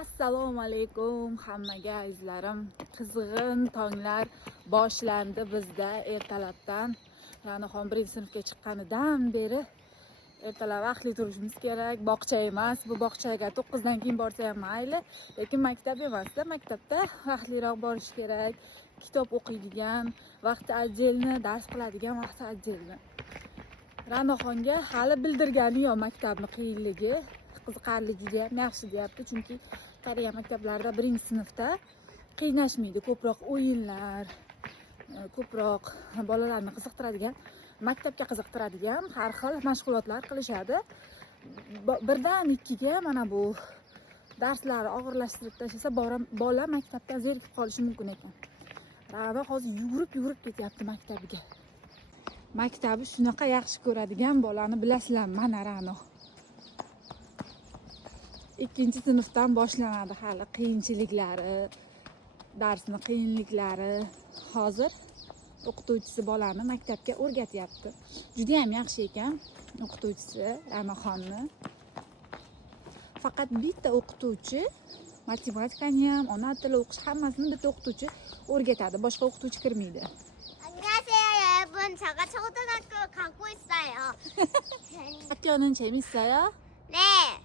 Assalomu alaykum hammaga azizlarim. Qizg'in tonglar boshlandi bizda ertalabdan. Ranoxon 1-sinfga chiqqanidan beri ertalab vaqtli turishimiz kerak. Bog'cha emas, bu bog'chaga 9 dan keyin borsa ham mayli, lekin maktab emas-da, maktabda vaqtliroq borish kerak. Kitob o'qiydigan vaqti ajjelni, dars qiladigan vaqti ajjelni. Ranoxonga hali bildirgani yo'q maktabni qiyinligi. Qiziqarligi ham yaxshi deyapti, chunki Koreya maktablarida 1-sinfda qiynashmaydi, ko'proq o'yinlar, ko'proq bolalarni qiziqtiradigan, maktabga qiziqtiradigan har xil mashg'ulotlar qilishadi. Birdan ikkiga mana bu darslarni og'irlashtirib tashlasa, bola maktabdan zerikib qolishi mumkin ekan. Ra'no hozir yugurib ketyapti maktabiga. Maktabi shunaqa yaxshi ko'radigan bolani bilasizlar, mana Ra'no. 2-sinfdan boshlanadi hali qiyinchiliklari, darsni qiyinliklari. Hozir o'qituvchisi bolani maktabga o'rgatyapti. Juda ham yaxshi ekan o'qituvchisi Ranoxonni. Faqat bitta o'qituvchi matematikani ham, ona tili o'qish hammasini bitta o'qituvchi o'rgatadi, boshqa o'qituvchi kirmaydi. 안녕하세요 여러분. 제가 초등학교 가고 있어요. 학교는 재밌어요? 네.